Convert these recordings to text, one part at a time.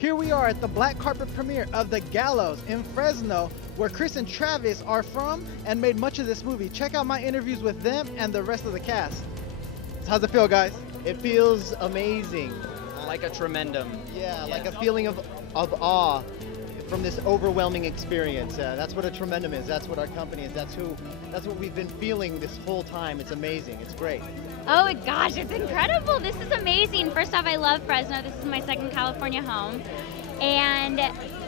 Here we are at the black carpet premiere of The Gallows in Fresno, where Chris and Travis are from and made much of this movie. Check out my interviews with them and the rest of the cast. So how's it feel, guys? It feels amazing. Like a tremendum. Yeah, like a feeling of awe from this overwhelming experience. That's what a tremendum is. That's what our company is. That's what we've been feeling this whole time. It's amazing. It's great. Oh gosh, it's incredible. This is amazing. First off, I love Fresno. This is my second California home. And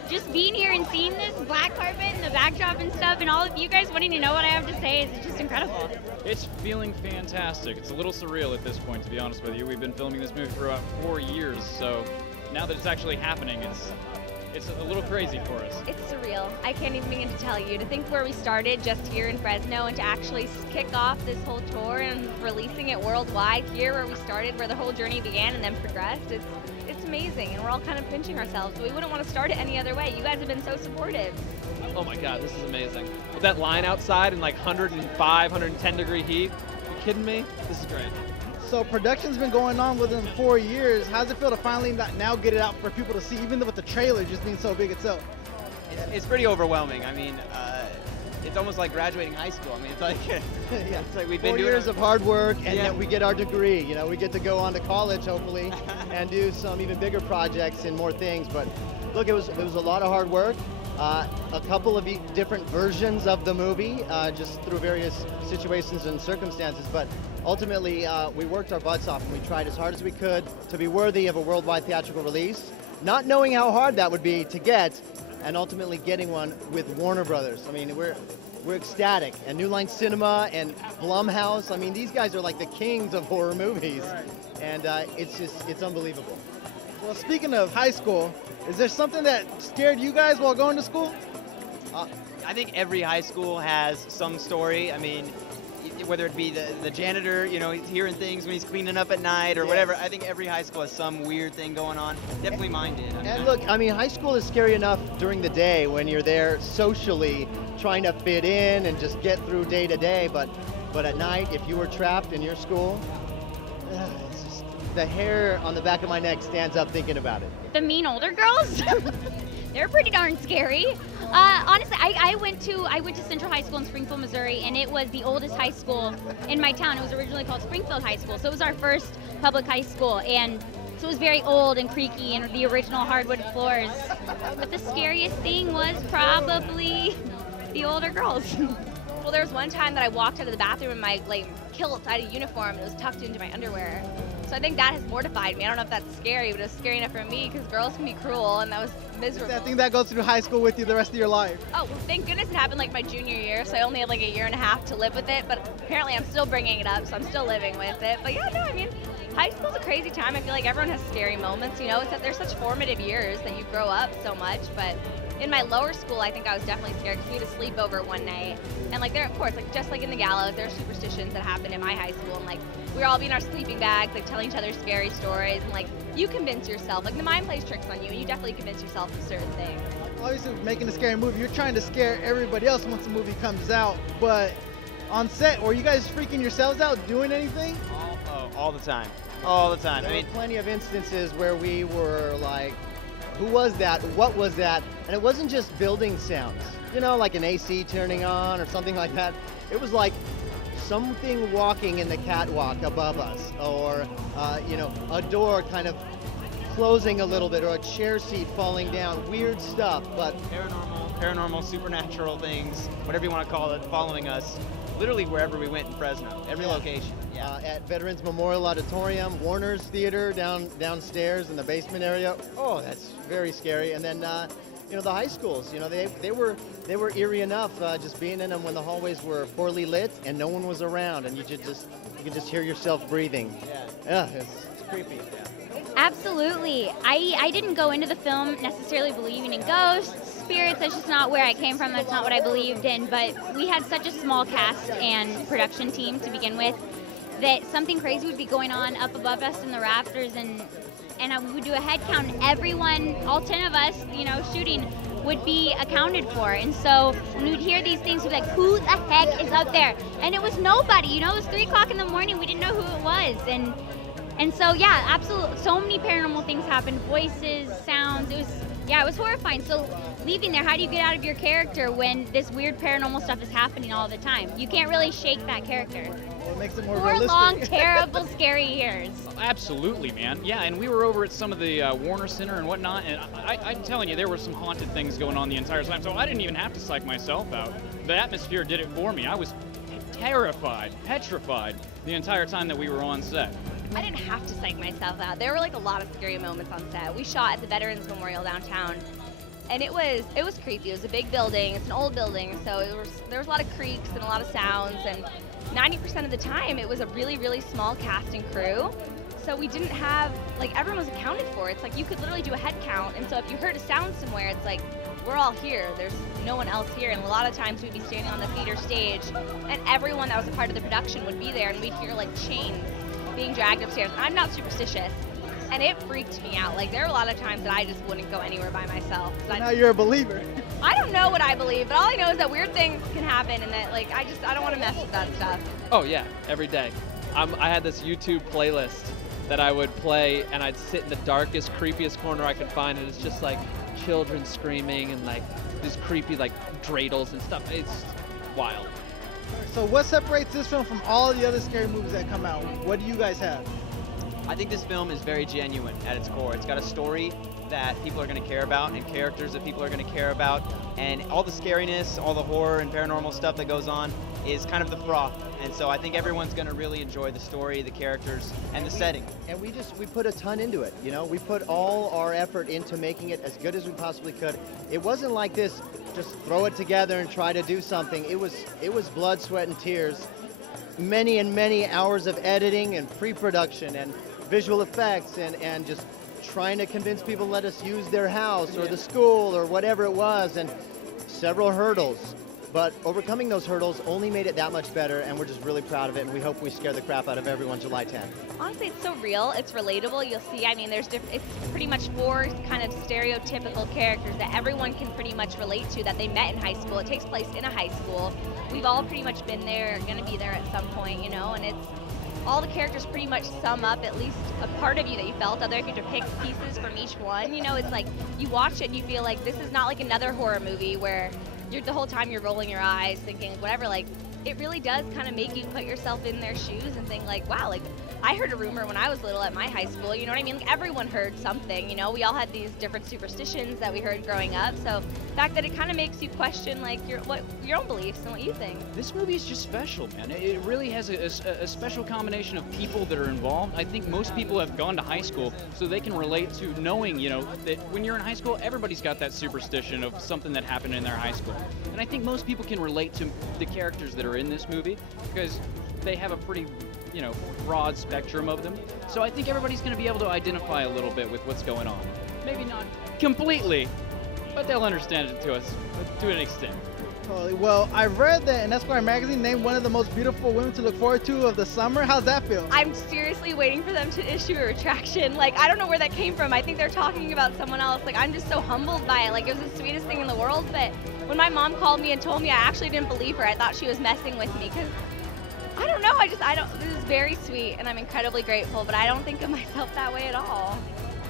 just being here and seeing this black carpet and the backdrop and stuff and all of you guys wanting to know what I have to say is just incredible. It's feeling fantastic. It's a little surreal at this point, to be honest with you. We've been filming this movie for about 4 years, so now that it's actually happening, it's a little crazy for us. It's surreal. I can't even begin to tell you. To think where we started just here in Fresno and to actually kick off this whole tour and releasing it worldwide here where we started, where the whole journey began and then progressed, it's amazing. And we're all kind of pinching ourselves. We wouldn't want to start it any other way. You guys have been so supportive. Oh my God, this is amazing. With that line outside in like 105, 110 degree heat, you kidding me? This is great. So production's been going on within 4 years. How's it feel to finally now get it out for people to see, even with the trailer just being so big itself? It's pretty overwhelming. I mean, it's almost like graduating high school. I mean, it's like, Yeah. it's like we've been 4 doing years of hard work, and Yeah. then we get our degree. You know, we get to go on to college hopefully, and do some even bigger projects and more things. But look, it was a lot of hard work. A couple of different versions of the movie, just through various situations and circumstances. But ultimately, we worked our butts off, and we tried as hard as we could to be worthy of a worldwide theatrical release, not knowing how hard that would be to get, and ultimately getting one with Warner Brothers. I mean, we're ecstatic. And New Line Cinema and Blumhouse, I mean, these guys are like the kings of horror movies. And it's unbelievable. Well, speaking of high school, is there something that scared you guys while going to school? I think every high school has some story. I mean, whether it be the janitor, you know, he's hearing things when he's cleaning up at night or whatever. I think every high school has some weird thing going on. Definitely mine did. I mean, And look, I mean, high school is scary enough during the day when you're there socially trying to fit in and just get through day to day. But at night, if you were trapped in your school, it's just, the hair on the back of my neck stands up thinking about it. The mean older girls, they're pretty darn scary. Honestly, I went to Central High School in Springfield, Missouri, and it was the oldest high school in my town. It was originally called Springfield High School, so it was our first public high school, and so it was very old and creaky and the original hardwood floors. But the scariest thing was probably the older girls. Well, there was one time that I walked out of the bathroom in my kilt. I had a uniform and it was tucked into my underwear. So I think that has mortified me. I don't know if that's scary, but it was scary enough for me because girls can be cruel, and that was miserable. I think that goes through high school with you the rest of your life. Oh, well, thank goodness it happened like my junior year, so I only had like a year and a half to live with it, but apparently I'm still bringing it up, so I'm still living with it. But yeah, no, I mean, high school's a crazy time. I feel like everyone has scary moments, you know, it's that they're such formative years that you grow up so much, but in my lower school, I think I was definitely scared because we had a sleepover one night. And like there, of course, like just like in the Gallows, there are superstitions that happen in my high school, and like we were all being in our sleeping bags, like telling each other scary stories, and like you convince yourself, like the mind plays tricks on you, and you definitely convince yourself of certain things. Obviously, making a scary movie, you're trying to scare everybody else once the movie comes out, but on set, were you guys freaking yourselves out doing anything? all the time. All the time. There I mean, were plenty of instances where we were like, who was that? What was that? And it wasn't just building sounds, you know, like an AC turning on or something like that. It was like something walking in the catwalk above us, or, you know, a door kind of closing a little bit, or a chair seat falling down. Weird stuff, but paranormal, supernatural things, whatever you want to call it, following us literally wherever we went in Fresno, every location. Yeah. at Veterans Memorial Auditorium, Warner's Theater downstairs in the basement area. Oh, that's very scary. And then, you know, the high schools, you know, they were eerie enough just being in them when the hallways were poorly lit and no one was around, and you could just hear yourself breathing. Yeah, it's creepy. Yeah. Absolutely. I didn't go into the film necessarily believing in ghosts, spirits. That's just not where I came from. That's not what I believed in. But we had such a small cast and production team to begin with that something crazy would be going on up above us in the rafters, and we would do a head count, and everyone, all 10 of us, you know, shooting, would be accounted for. And so when we'd hear these things, we'd be like, who the heck is up there? And it was nobody, you know, it was 3 o'clock in the morning. We didn't know who it was. And so, yeah, absolutely. So many paranormal things happened, voices, sounds. It was Yeah, it was horrifying. So leaving there, how do you get out of your character when this weird paranormal stuff is happening all the time? You can't really shake that character. What makes it more 4 realistic? long, terrible, scary years. Absolutely, man. Yeah, and we were over at some of the Warner Center and whatnot, and I'm telling you, there were some haunted things going on the entire time, so I didn't even have to psych myself out. The atmosphere did it for me. I was terrified, petrified the entire time that we were on set. I didn't have to psych myself out. There were like a lot of scary moments on set. We shot at the Veterans Memorial downtown, and it was creepy. It was a big building. It's an old building, so there was a lot of creaks and a lot of sounds, and 90% of the time it was a really, really small cast and crew. So we didn't have, like, everyone was accounted for. It's like you could literally do a head count, and so if you heard a sound somewhere, it's like, we're all here. There's no one else here. And a lot of times we'd be standing on the theater stage, and everyone that was a part of the production would be there, and we'd hear like chains being dragged upstairs. I'm not superstitious, and it freaked me out. Like, there were a lot of times that I just wouldn't go anywhere by myself. So now you're a believer. I don't know what I believe, but all I know is that weird things can happen, and that, like, I don't want to mess with that stuff. Oh yeah, every day. I had this YouTube playlist that I would play, and I'd sit in the darkest, creepiest corner I could find, and it's just like children screaming and like these creepy like dreidels and stuff. It's wild. So what separates this film from all the other scary movies that come out? What do you guys have? I think this film is very genuine at its core. It's got a story that people are going to care about and characters that people are going to care about, and all the scariness, all the horror and paranormal stuff that goes on is kind of the froth. And so I think everyone's going to really enjoy the story, the characters, and the setting. And we put a ton into it, you know? We put all our effort into making it as good as we possibly could. It wasn't like this, just throw it together and try to do something. It was blood, sweat, and tears. Many and many hours of editing and pre-production and visual effects and just trying to convince people to let us use their house or the school or whatever it was, and several hurdles. But overcoming those hurdles only made it that much better, and we're just really proud of it, and we hope we scare the crap out of everyone July 10th. Honestly, it's so real. It's relatable. You'll see, I mean, it's pretty much 4 kind of stereotypical characters that everyone can pretty much relate to that they met in high school. It takes place in a high school. We've all pretty much been there, going to be there at some point, you know, and it's all the characters pretty much sum up at least a part of you that you felt. Other if you could pick pieces from each one, you know, it's like you watch it and you feel like this is not like another horror movie where the whole time you're rolling your eyes thinking whatever. Like, it really does kind of make you put yourself in their shoes and think like, wow, like I heard a rumor when I was little at my high school, you know what I mean? Like, everyone heard something, you know? We all had these different superstitions that we heard growing up. So the fact that it kind of makes you question like your own beliefs and what you think. This movie is just special, man. It really has a special combination of people that are involved. I think most people have gone to high school, so they can relate to knowing, you know, that when you're in high school, everybody's got that superstition of something that happened in their high school. And I think most people can relate to the characters that are in this movie because they have a pretty, you know, broad spectrum of them. So I think everybody's going to be able to identify a little bit with what's going on. Maybe not completely, but they'll understand it to an extent. Totally. Well, I read that an Esquire magazine named one of the most beautiful women to look forward to of the summer. How's that feel? I'm seriously waiting for them to issue a retraction. Like, I don't know where that came from. I think they're talking about someone else. Like, I'm just so humbled by it. Like, it was the sweetest thing in the world. But when my mom called me and told me, I actually didn't believe her. I thought she was messing with me because I don't know. This is very sweet, and I'm incredibly grateful, but I don't think of myself that way at all.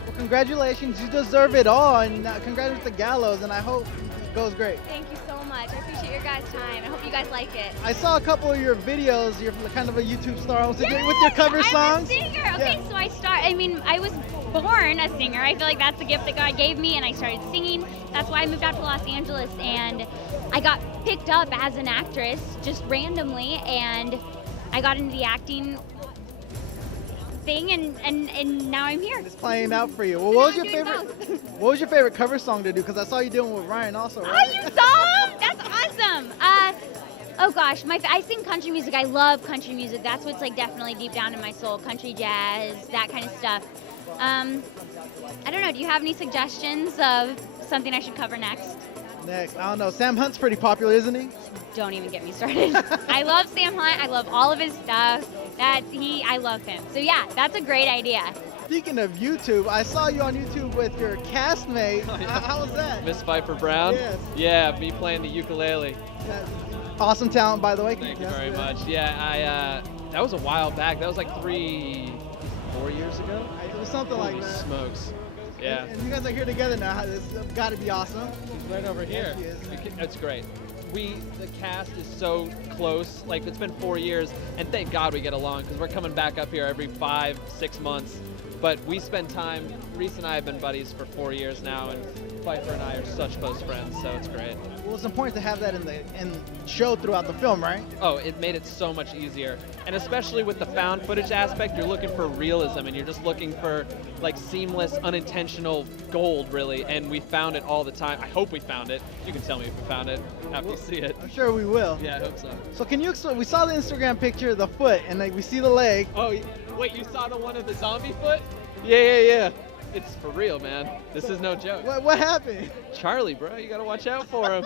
Well, congratulations. You deserve it all, and congrats with the Gallows, and I hope it goes great. Thank you so much. I appreciate your guys' time. I hope you guys like it. I saw a couple of your videos. You're kind of a YouTube star with your cover songs. I'm a singer. Okay, so I was born a singer. I feel like that's the gift that God gave me, and I started singing. That's why I moved out to Los Angeles, and I got picked up as an actress just randomly, and I got into the acting thing, and now I'm here. It's playing out for you. Well, what was your favorite cover song to do? Because I saw you doing with Ryan also, right? Oh, you saw him? That's awesome. Oh gosh, I sing country music. I love country music. That's what's like definitely deep down in my soul. Country, jazz, that kind of stuff. I don't know. Do you have any suggestions of something I should cover next? Next, I don't know. Sam Hunt's pretty popular, isn't he? Don't even get me started. I love Sam Hunt. I love all of his stuff. I love him. So yeah, that's a great idea. Speaking of YouTube, I saw you on YouTube with your castmate. How was that? Miss Pfeifer Brown? Yes. Yeah, me playing the ukulele. Awesome talent, by the way. Thank you very much. Yeah, that was a while back. That was like 3-4 years ago. It was something like Holy that. smokes. Yeah. And you guys are here together now. This has got to be awesome. She's right over here. There she is. It's great. The cast is so close. Like, it's been 4 years, and thank God we get along, because we're coming back up here every 5-6 months. But we spend time, Reese and I have been buddies for 4 years now, and Pfeifer and I are such close friends, so it's great. Well, it's important to have that in show throughout the film, right? Oh, it made it so much easier. And especially with the found footage aspect, you're looking for realism, and you're just looking for like seamless, unintentional gold, really. And we found it all the time. I hope we found it. You can tell me if we found it after you see it. I'm sure we will. Yeah, I hope so. So can you explain, we saw the Instagram picture, the foot, and like, we see the leg. Oh, wait, you saw the one of the zombie foot? Yeah. It's for real, man. This is no joke. What happened? Charlie, bro, you gotta watch out for him.